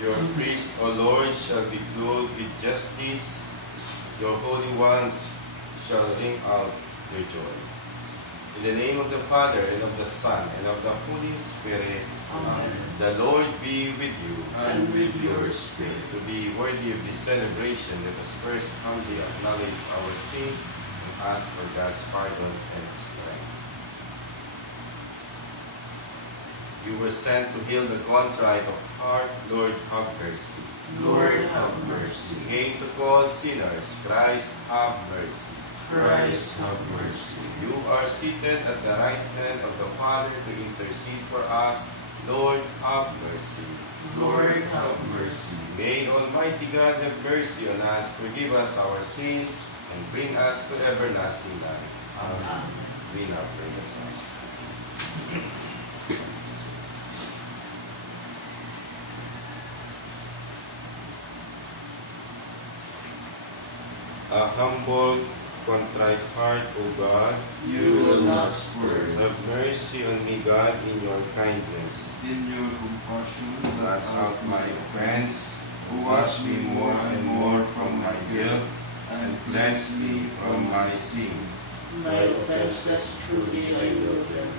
Your priests, O Lord, shall be clothed with justice. Your holy ones shall ring out their joy. In the name of the Father, and of the Son, and of the Holy Spirit. Amen. The Lord be with you. And with your spirit. To be worthy of this celebration, let us first humbly acknowledge our sins and ask for God's pardon and strength. You were sent to heal the contrite of heart. Lord, have mercy. Lord, have mercy. You came to call sinners. Christ, have mercy. Christ, have mercy. You are seated at the right hand of the Father to intercede for us. Lord, have mercy. Lord, have mercy. May Almighty God have mercy on us, forgive us our sins, and bring us to everlasting life. Amen. We now pray the Psalm. A humble, contrite heart, O God, You will not spurn. have mercy on me, God, in your kindness. In your compassion, Blot out my offense, wash me more and more from my guilt, and cleanse me from my sin. My offenses truly I know them.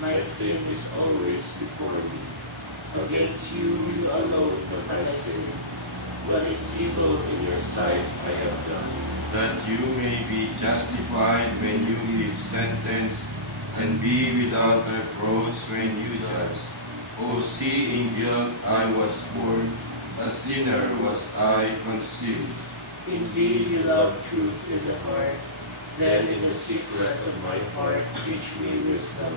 My sin is always before me. Against you alone have I sinned. What is evil in your sight I have done. That you may be justified when you give sentence, and be without reproach when you judge. O see, in guilt I was born, a sinner was I conceived. Indeed you love truth in the heart. Then in the secret of my heart teach me wisdom.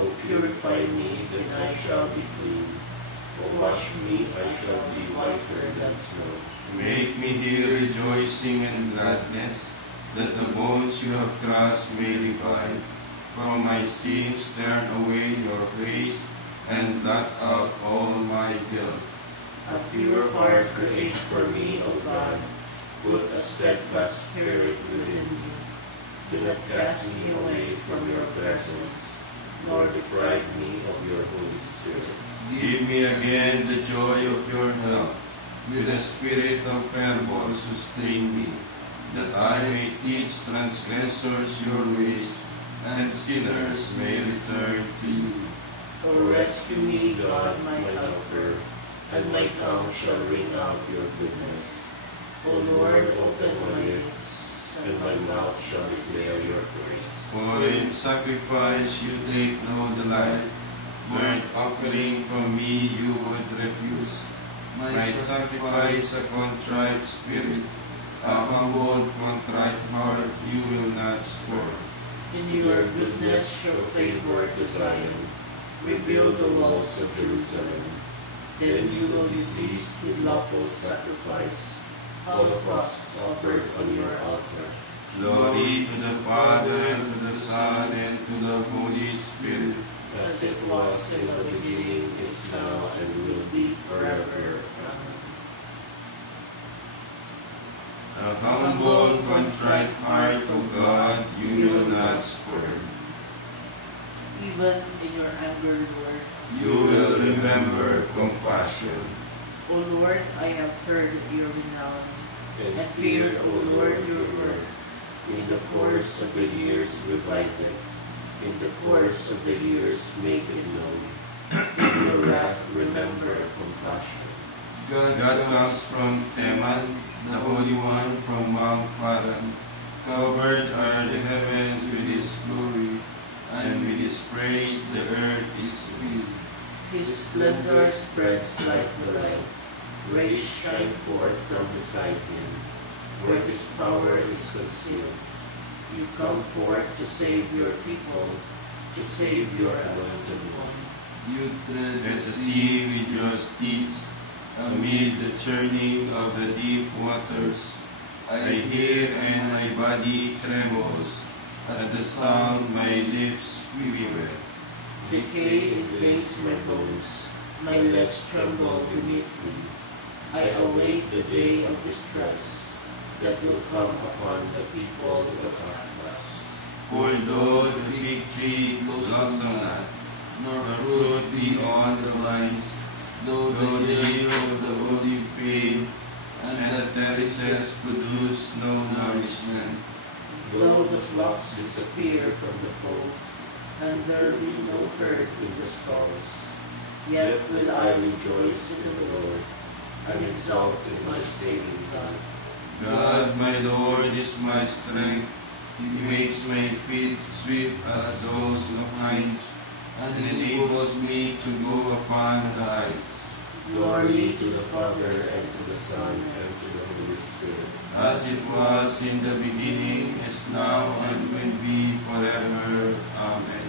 O purify me, then I shall be clean. O wash me, I shall be whiter than snow. Make me hear rejoicing and gladness, that the bones you have crushed may revive. From my sins turn away your face, and blot out all my guilt. A pure heart create for me, O God. Put a steadfast spirit within me. Do not cast me away from your presence, nor deprive me of your Holy Spirit. Give me again the joy of your help. With the spirit of fervor sustain me, that I may teach transgressors your ways, and sinners may return to you. O rescue me, God, my helper, and my tongue shall ring out your goodness. O Lord, open my lips, and my mouth shall declare your praise. For in sacrifice you take no delight, burnt offering from me you would refuse. My sacrifice a contrite spirit, a humble, contrite heart you will not scorn. In your goodness show favor to Zion. Rebuild the walls of Jerusalem. Then you will be pleased with lawful sacrifice, holocausts offered on your altar. Glory to the Father, and to the Son, and to the Holy Spirit. As it was in the beginning, is now, and will be forever. Amen. A humble, contrite heart, O God, you will not spurn. Even in your anger, Lord. You will remember compassion. O Lord, I have heard your renown, And fear, O Lord, your word. In the course of the years revive it. In the course of the years make it known. In your wrath remember compassion. God comes from Teman, the Holy One from Mount Paran. Covered are the heavens with His glory, and with His praise the earth is filled. His splendor spreads like the light. Rays shine forth from beside him, where his power is concealed. You come forth to save your people, to save your anointed one. You tread the sea with your steeds, amid the churning of the deep waters. I hear and my body trembles, at the sound my lips quiver. Decay invades my bones, my legs tremble beneath me. I await the day of distress that will come upon the people who attack us. For though the fig tree blossom not, nor fruit be on the vines, though the yield of the olive fail, and the terraces produce no nourishment. Though the flocks disappear from the fold, and there be no herd in the stalls, yet will I rejoice in the Lord, and exalt in my saving God. God, my Lord, is my strength. He makes my feet swift as those of hinds, and enables me to go upon the heights. Glory to the Father, and to the Son, and to the Holy Spirit. As it was in the beginning, is now, and will be forever. Amen.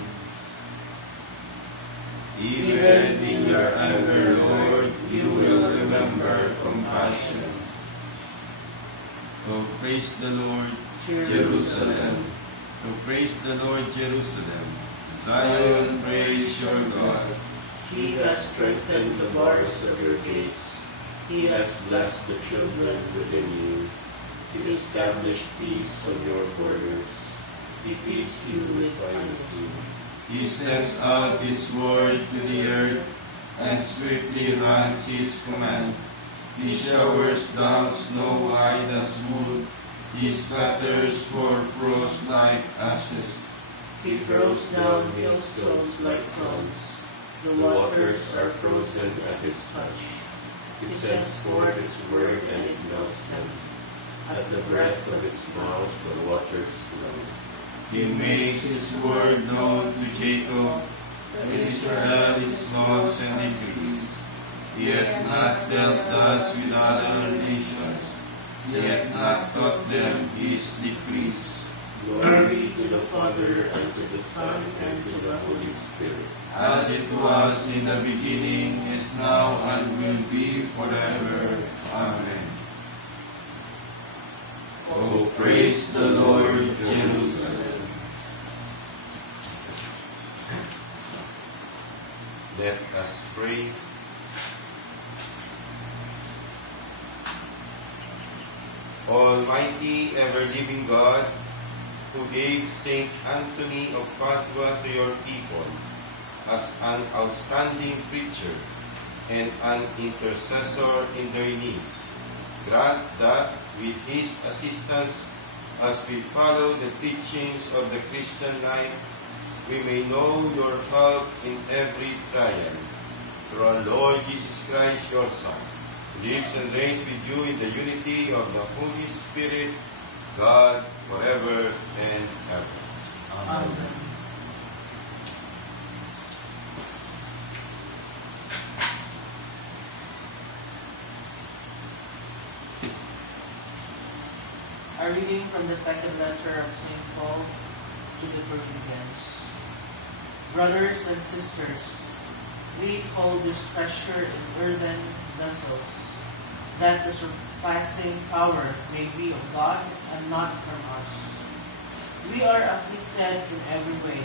Even in your anger, Lord, you will remember compassion. Oh, praise the Lord, Jerusalem. Oh, praise the Lord, Jerusalem. Zion, praise your God. He has strengthened the bars of your gates. He has blessed the children within you. He established peace on your borders. He feeds you with honesty. He sends out his word to the earth, and swiftly runs his command. He showers down snow white as wool. He scatters for frost like ashes. He throws down hailstones like crumbs. The waters are frozen at his touch. He sends forth his word and it melts them. At the breath of his mouth the waters flow. He makes his word known to Jacob, and Israel his laws and decrees. He has not dealt us with other nations. He has not taught them his decrees. Glory to the Father, and to the Son, and to the Holy Spirit. As it was in the beginning, is now, and will be forever. Amen. Oh, praise the Lord, Jerusalem. Let us pray. Almighty, ever-living God, who gave Saint Anthony of Padua to your people as an outstanding preacher and an intercessor in their need, grant that with his assistance, as we follow the teachings of the Christian life, we may know your help in every trial. Through our Lord Jesus Christ, your Son, who lives and reigns with you in the unity of the Holy Spirit, God, forever and ever. Amen. A reading from the second letter of St. Paul to the Corinthians. Brothers and sisters, we hold this treasure in earthen vessels, that the surpassing power may be of God and not from us. We are afflicted in every way,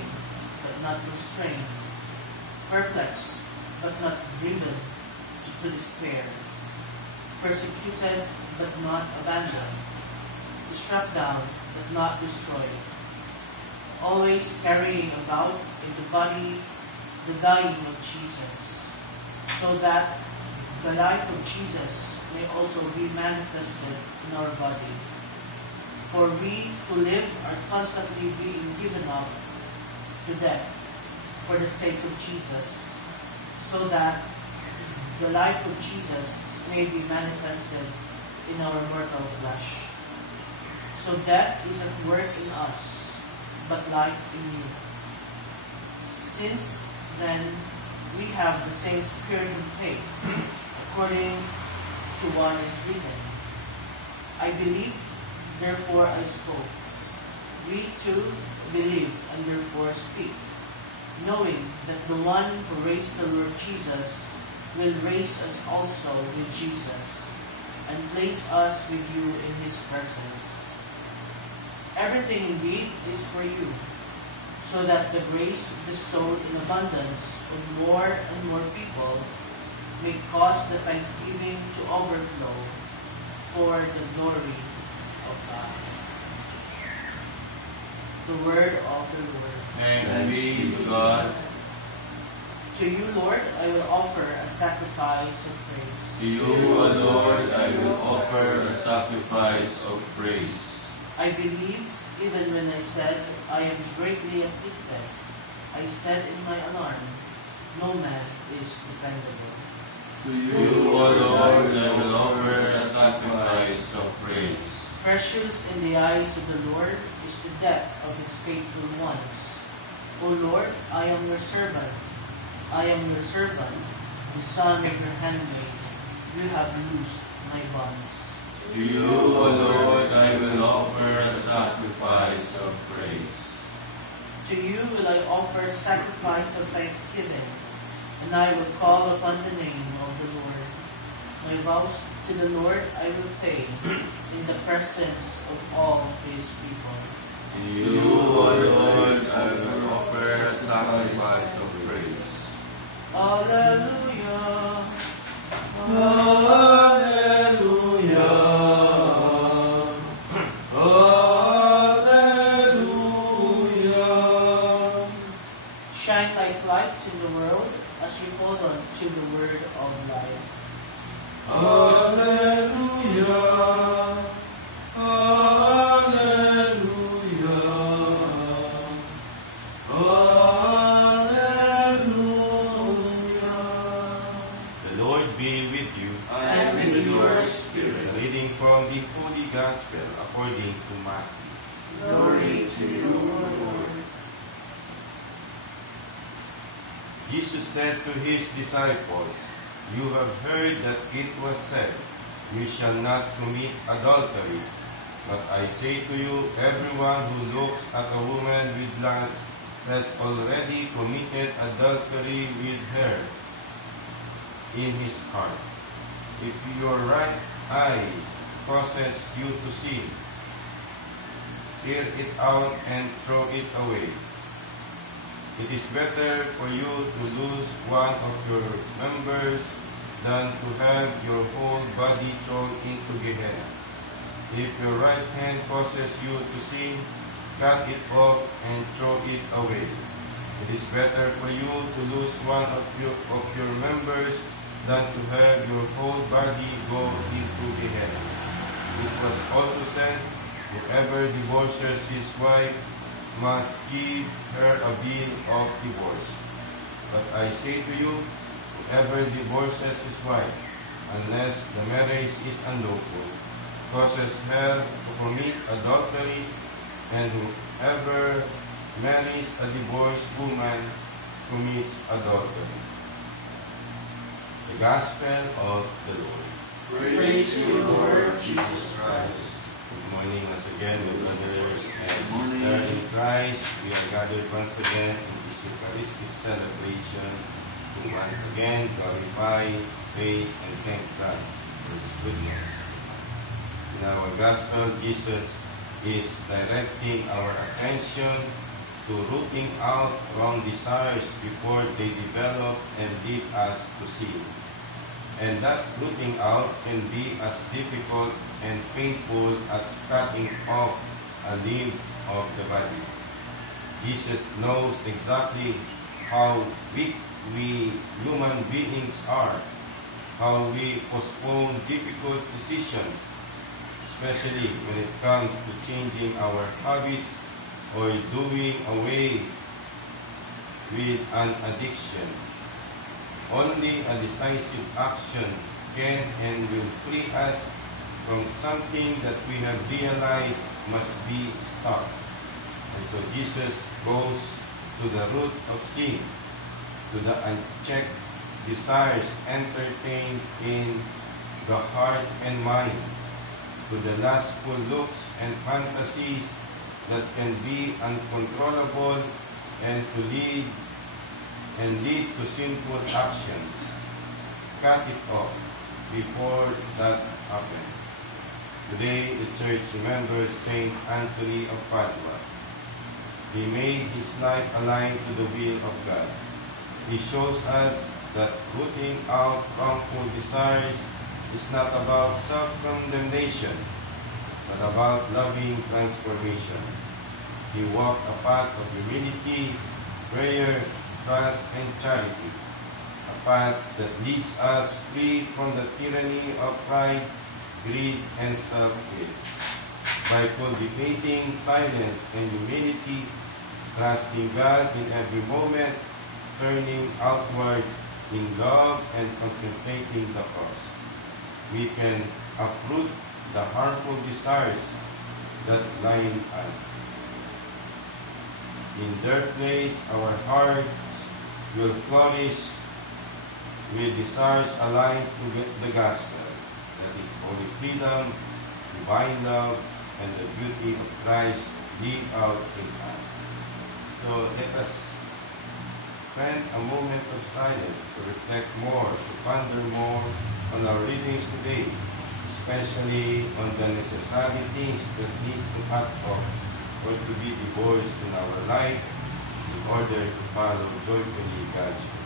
but not restrained, perplexed, but not driven to despair, persecuted, but not abandoned, struck down, but not destroyed, always carrying about in the body the dying of Jesus, so that the life of Jesus may also be manifested in our body. For we who live are constantly being given up to death for the sake of Jesus, so that the life of Jesus may be manifested in our mortal flesh. So death is at work in us, but life in you. Since then we have the same spirit of faith, according to what is written, I believed, therefore I spoke. We too believe and therefore speak, knowing that the one who raised the Lord Jesus will raise us also with Jesus, and place us with you in his presence. Everything indeed is for you, so that the grace bestowed in abundance on more and more people may cause the thanksgiving to overflow for the glory of God. The word of the Lord. Thanks be to God. To you, Lord, I will offer a sacrifice eyes of praise. To you, O Lord, I will offer a sacrifice of praise. I believe even when I said, I am greatly afflicted. I said in my alarm, no man is dependable. To you, O Lord, I will offer a sacrifice of praise. Precious in the eyes of the Lord is the death of his faithful ones. O Lord, I am your servant. I am your servant, the son of your handmaid. You have loosed my bonds. To you, O Lord, I will offer a sacrifice of praise. To you will I offer sacrifice of thanksgiving, and I will call upon the name of the Lord. My vows to the Lord I will pay in the presence of all his people. To you, O Lord, I will offer a sacrifice of praise. Alleluia. Alleluia. Alleluia. Shine like lights in the world as you hold on to the word of life. Alleluia. Alleluia. Alleluia. The Lord be with you. And with your spirit. The reading from the Holy Gospel according to Matthew. Glory to you, O Lord. Jesus said to his disciples, "You have heard that it was said, 'You shall not commit adultery.' But I say to you, everyone who looks at a woman with lust has already committed adultery with her in his heart. If your right eye causes you to sin, tear it out and throw it away. It is better for you to lose one of your members than to have your whole body thrown into Gehenna. If your right hand causes you to sin, cut it off and throw it away. It is better for you to lose one of your members than to have your whole body go into Gehenna. It was also said, whoever divorces his wife must give her a bill of divorce. But I say to you, whoever divorces his wife, unless the marriage is unlawful, causes her to commit adultery, and whoever marries a divorced woman commits adultery." The Gospel of the Lord. Praise to you, Lord Jesus Christ. Good morning once again, my brothers and sisters in Christ. We are gathered once again in this Eucharistic celebration to once again glorify, praise, and thank God for His goodness. In our Gospel, Jesus is directing our attention to rooting out wrong desires before they develop and lead us to sin. And that rooting out can be as difficult and painful as cutting off a limb of the body. Jesus knows exactly how weak we human beings are, how we postpone difficult decisions, especially when it comes to changing our habits or doing away with an addiction. Only a decisive action can and will free us from something that we have realized must be stopped. And so Jesus goes to the root of sin, to the unchecked desires entertained in the heart and mind, to the lustful looks and fantasies that can be uncontrollable and lead to sinful actions. Cut it off before that happens. Today, the Church remembers Saint Anthony of Padua. He made his life aligned to the will of God. He shows us that rooting out wrongful desires is not about self-condemnation, but about loving transformation. He walked a path of humility, prayer, trust, and charity, a path that leads us free from the tyranny of pride, greed, and self-will. By cultivating silence and humility, trusting God in every moment, turning outward in love and contemplating the cross, we can uproot the harmful desires that lie in us. In their place, our hearts will flourish with desires aligned to the gospel, that is, holy freedom, divine love, and the beauty of Christ live out in us. So let us spend a moment of silence to reflect more, to ponder more on our readings today, especially on the necessary things that need to cut off or to be divorced in our life in order to follow joyfully God's will.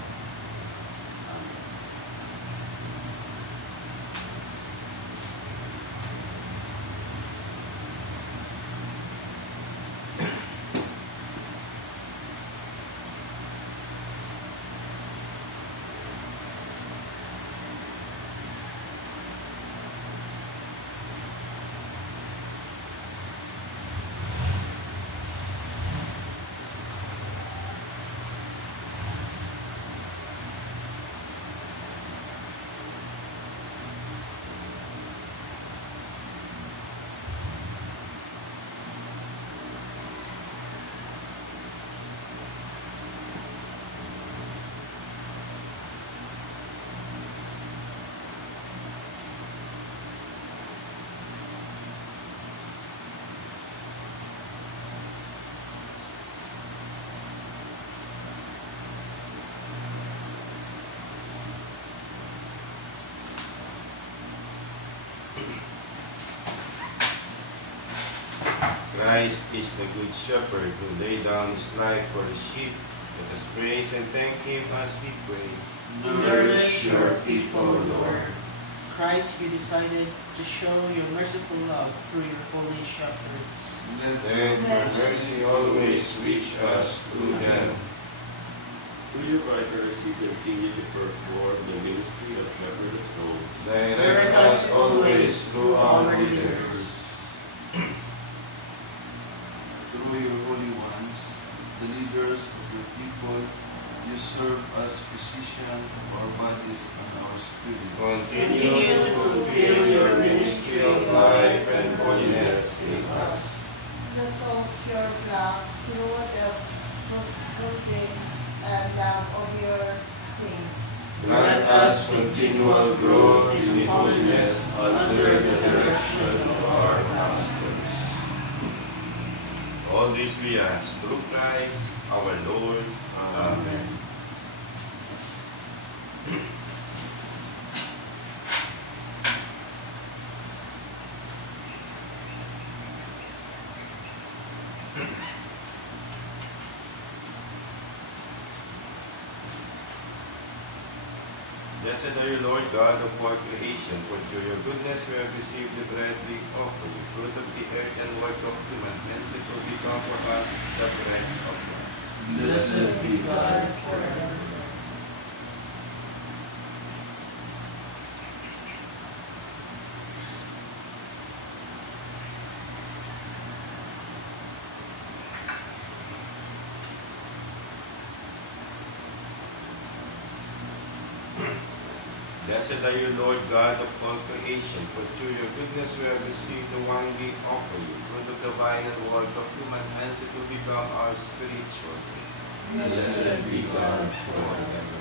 Christ is the good shepherd who laid down his life for the sheep. Let us praise and thank him as we pray. Nourish your people, Lord. Christ, you decided to show your merciful love through your holy shepherds. Let your mercy always reach us through them. Through your writers, you continue to perform the ministry of shepherd of souls. Direct us always through our leaders. Through your holy ones, the leaders of your people, you serve as physician of our bodies and our spirits. Continue to fulfill your ministry of life and holiness in us. Look out your flock through the fruitings and love of your saints. Grant us continual growth in holiness under the direction of our pastors. All this we ask through Christ our Lord. Amen. Blessed are you, Lord God of all creation, for through your goodness we have received the bread we offer you, fruit of the earth and work of human hands, it will become for us the bread of life. Blessed be God forever. Blessed are you, Lord God of all creation, for through your goodness we have received the wine we offer you, fruit of the vine and work of human hands, it will become our spiritual food. Blessed be God forever.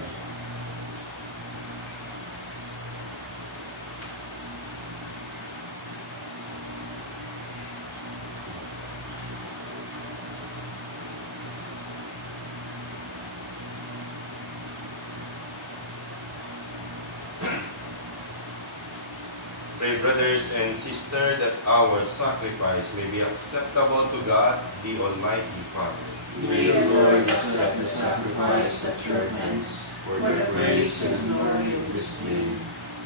Pray, brothers and sisters, that our sacrifice may be acceptable to God, the Almighty Father. May the Lord accept the sacrifice at your hands for the praise and glory of his name,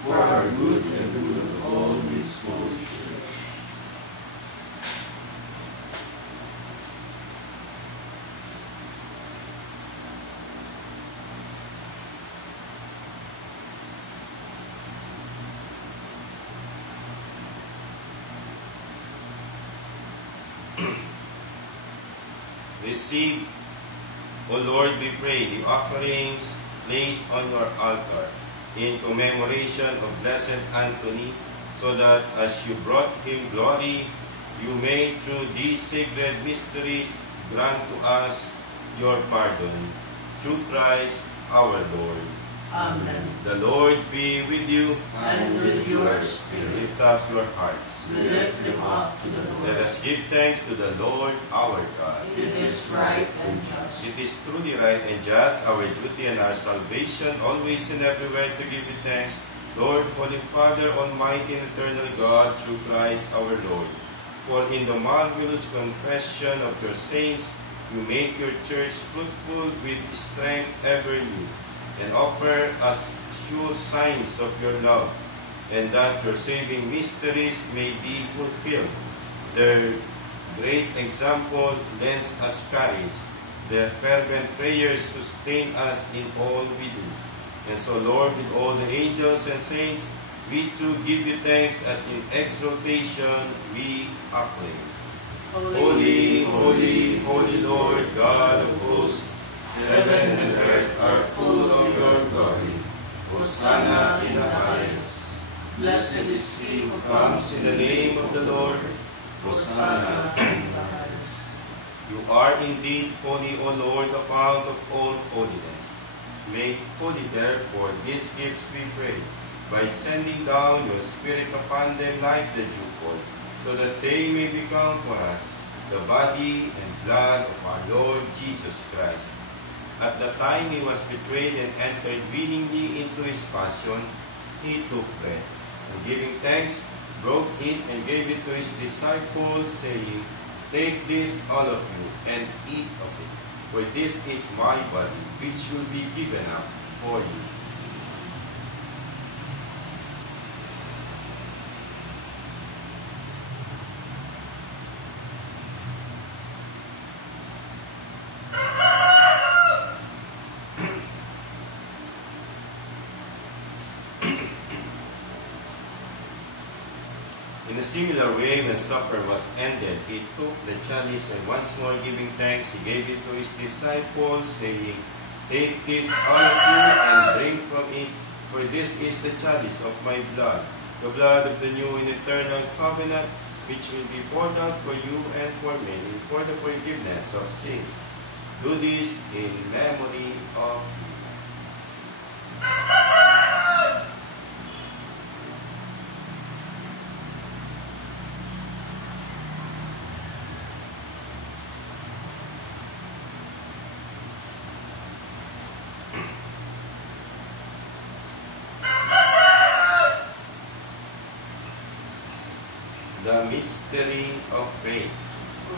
for our good and the good of all his holy church. Receive, O Lord, we pray, the offerings placed on your altar in commemoration of Blessed Anthony, so that as you brought him glory, you may through these sacred mysteries grant to us your pardon. Through Christ our Lord. Amen. The Lord be with you. And with your spirit, Lift up your hearts. we lift them up to the Let Lord. us give thanks to the Lord our God. It is right and just. It is truly right and just, our duty and our salvation, always and everywhere to give you thanks, Lord, Holy Father, Almighty and eternal God, through Christ our Lord. For in the marvelous confession of your saints, you make your church fruitful with strength ever new, and offer us sure signs of your love, and that your saving mysteries may be fulfilled. Their great example lends us courage. Their fervent prayers sustain us in all we do. And so, Lord, with all the angels and saints, we too give you thanks as in exaltation we acclaim. Holy, holy, holy Lord, God of hosts, heaven and earth are full of your glory. Hosanna in the highest. Blessed is he who comes in the name of the Lord. Hosanna in the highest. You are indeed holy, O Lord, the fount of all holiness. Make holy, therefore, these gifts, we pray, by sending down your Spirit upon them like the dewfall, so that they may become for us the body and blood of our Lord Jesus Christ. At the time he was betrayed and entered willingly into his passion, he took bread, and giving thanks, broke it and gave it to his disciples, saying, Take this, all of you, and eat of it, for this is my body, which will be given up for you. In a similar way, when supper was ended, he took the chalice, and once more giving thanks, he gave it to his disciples, saying, Take this, all of you, and drink from it, for this is the chalice of my blood, the blood of the new and eternal covenant, which will be poured out for you and for many, for the forgiveness of sins. Do this in memory of me. The mystery of faith.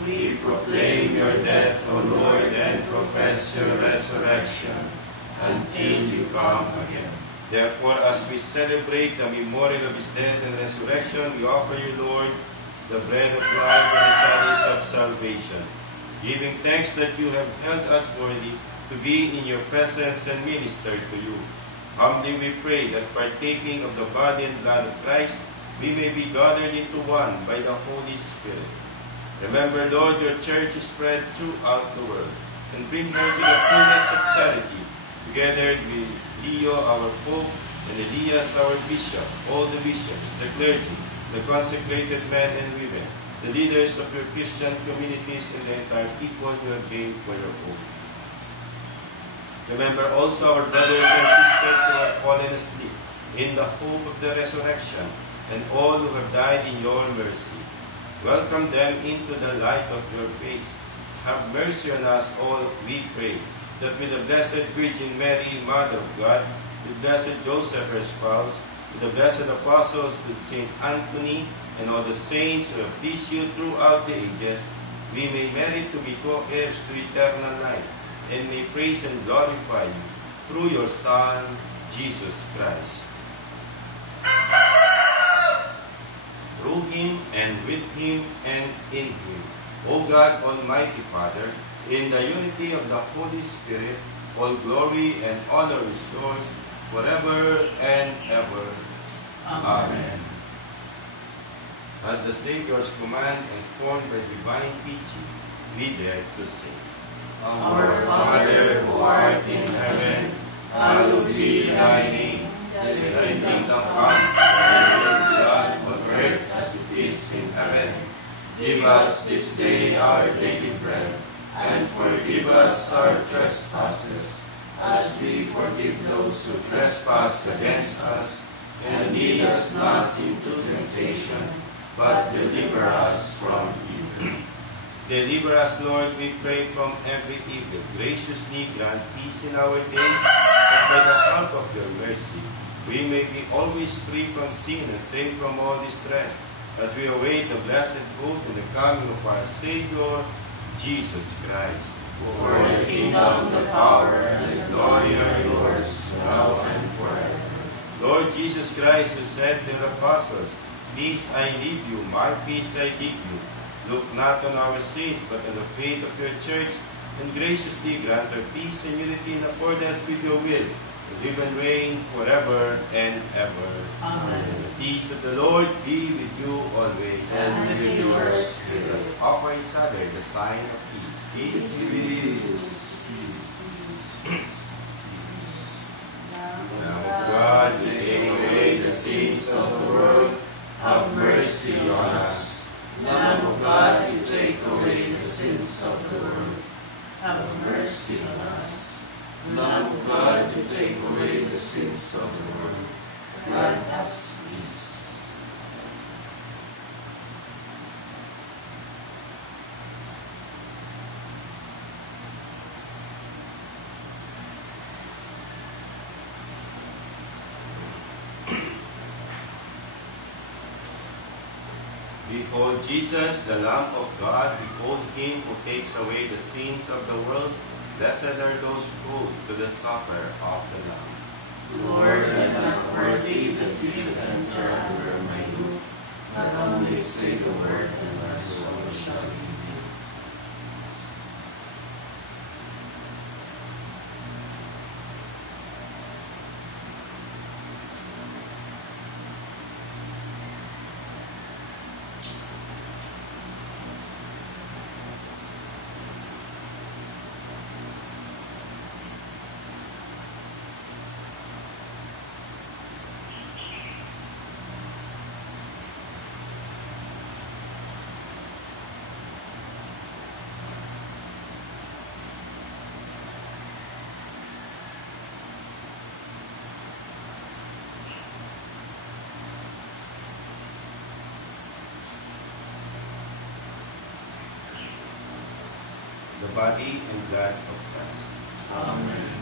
We Proclaim your death, O Lord, and profess your resurrection until you come again. Therefore, as we celebrate the memorial of his death and resurrection, we offer you, Lord, the bread of life and the chalice of salvation, giving thanks that you have held us worthy to be in your presence and minister to you. Humbly we pray that partaking of the body and blood of Christ, we may be gathered into one by the Holy Spirit. Remember, Lord, your church is spread throughout the world, and bring her to the fullness of charity, together with Leo, our Pope, and Elias, our Bishop, all the bishops, the clergy, the consecrated men and women, the leaders of your Christian communities, and the entire people you have gained for your oath. Remember also our brothers and sisters who are fallen asleep in the hope of the resurrection, and all who have died in your mercy. Welcome them into the light of your face. Have mercy on us all, we pray, that with the Blessed Virgin Mary, Mother of God, with Blessed Joseph, her spouse, with the blessed apostles, with Saint Anthony, and all the saints who have pleased you throughout the ages, we may merit to be co-heirs to eternal life, and may praise and glorify you through your Son, Jesus Christ. Through him, and with him, and in him, O God, Almighty Father, in the unity of the Holy Spirit, all glory and honor is yours forever and ever. Amen. At the Savior's command and formed by divine teaching, we dare to say, Our Father who art in heaven, hallowed be thy name. Thy kingdom come, thy will be done on earth as it is in heaven. Give us this day our daily bread, and forgive us our trespasses, as we forgive those who trespass against us. And lead us not into temptation, but deliver us from evil. Deliver us, Lord, we pray, from every evil. Graciously grant peace in our days, that by the help of your mercy, we may be always free from sin and safe from all distress, as we await the blessed hope and the coming of our Savior, Jesus Christ. For the kingdom, the power, and the glory are yours, now and forever. Lord Jesus Christ, who said to the apostles, Peace I leave you, my peace I give you. Look not on our sins, but on the faith of your church, and graciously grant her peace and unity in accordance with your will, to live and reign forever and ever. Amen. The peace of the Lord be with you always. And with your spirit. Let us offer each other the sign of peace. Peace be with you. Lamb of God, you take away the sins of the world, have mercy on us. Lamb of God, you take away the sins of the world, Have mercy on us. Lamb of God, you take away the sins of the world, grant us peace. Behold Jesus, the Lamb of God. Behold him who takes away the sins of the world. Blessed are those who go to the supper of the Lamb. Lord, I am not worthy that you should enter under my roof, but only say the word, and my soul shall be healed. The body and blood of Christ. Amen.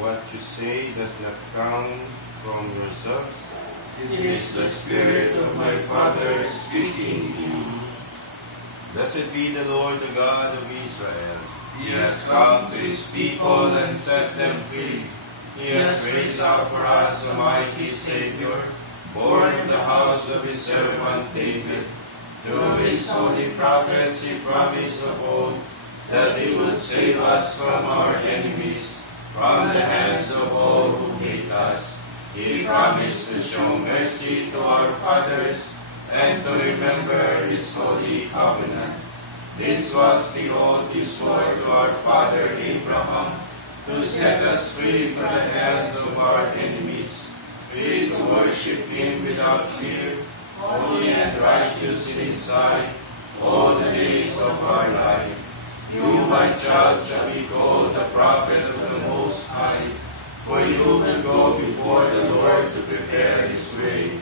What you say does not come from yourselves. It is the Spirit of my Father speaking in you. Blessed be the Lord, the God of Israel. He has come to his people and set them free. He has raised up for us a mighty Savior, born in the house of his servant David. Through his holy prophets he promised of old that he would save us from our enemies, from the hands of all who hate us. He promised to show mercy to our fathers and to remember his holy covenant. This was the oath he swore to our father Abraham, to set us free from the hands of our enemies, free to worship him without fear, holy and righteous in his sight, all the days of our life. You, my child, shall be called the prophet of the Most High, for you will go before the Lord to prepare his way,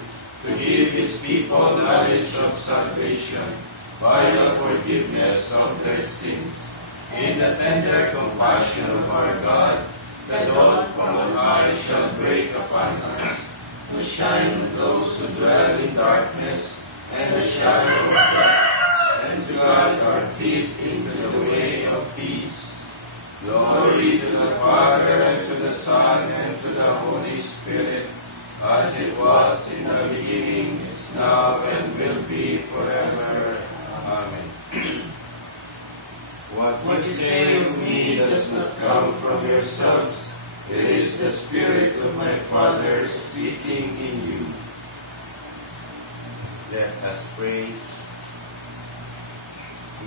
to give his people knowledge of salvation, by the forgiveness of their sins. In the tender compassion of our God, the dawn from on high shall break upon us, to shine on those who dwell in darkness and the shadow of death, and to guide our feet into the way of peace. Glory to the Father, and to the Son, and to the Holy Spirit, as it was in the beginning, is now, and will be forever. Amen. What you say of me does not come from yourselves. It is the Spirit of my Father speaking in you. Let us pray.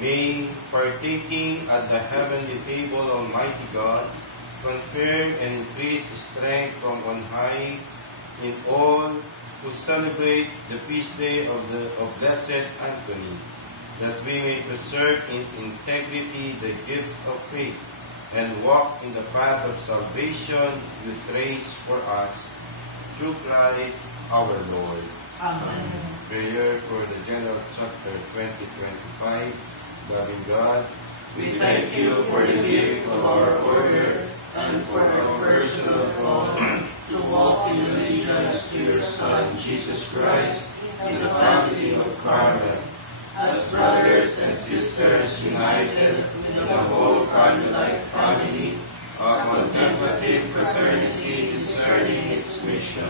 May, partaking at the heavenly table, Almighty God, confirm and increase strength from on high in all who celebrate the feast day of Blessed Anthony, that we may preserve in integrity the gift of faith and walk in the path of salvation you trace for us, through Christ our Lord. Amen. Prayer for the General Chapter 2025. Loving God, We thank you for the gift of our order and for our personal call to walk in allegiance to your Son, Jesus Christ, in the family of Carmel. As brothers and sisters united in the whole Carmelite family, a contemplative fraternity concerning its mission,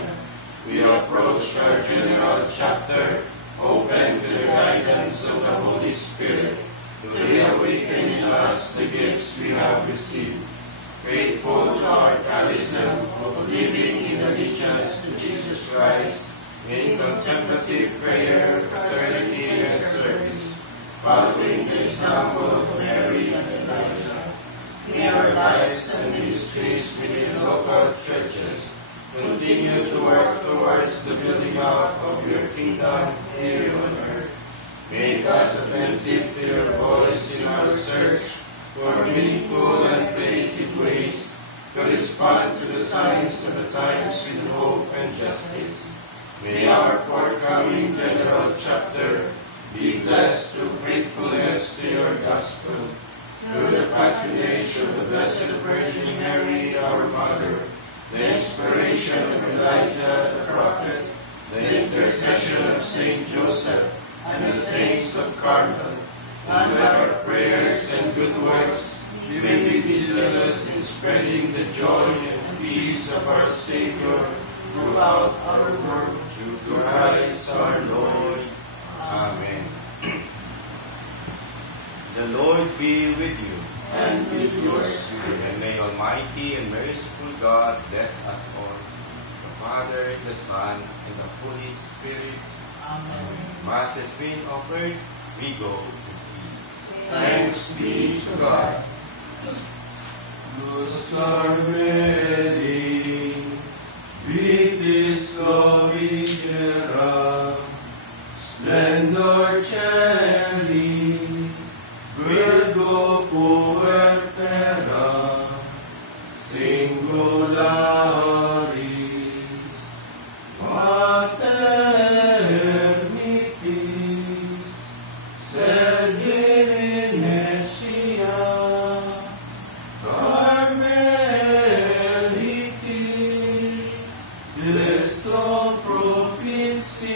we approach our general chapter, open to the guidance of the Holy Spirit, to reawaken in us the gifts we have received, faithful to our talisman of living in allegiance to Jesus Christ, in contemplative prayer, fraternity, and service, following the example of Mary and Elijah. May our lives and ministries within local churches continue to work towards the building up of your kingdom here on earth. Make us attentive to your voice in our search for meaningful and creative ways to respond to the signs of the times with hope and justice. May our forthcoming general chapter be blessed through faithfulness to your gospel, through the patronage of the Blessed Virgin Mary, our Mother, the inspiration of Elijah the prophet, the intercession of Saint Joseph, and the saints of Carmel, and let our prayers and good works may be zealous in spreading the joy and peace of our Savior throughout our world. Through Christ our Lord. Amen. The Lord be with you. And with your spirit. And may Almighty and merciful God bless us all, the Father, the Son, and the Holy Spirit. Amen. Mass has been offered, we go in peace. Thanks be to God. Luz Carmeli, vitis glorigera, splendor celi, Virgo puerpera, singularis, mater mitis, sed Virginesia, Carmel strong provincia,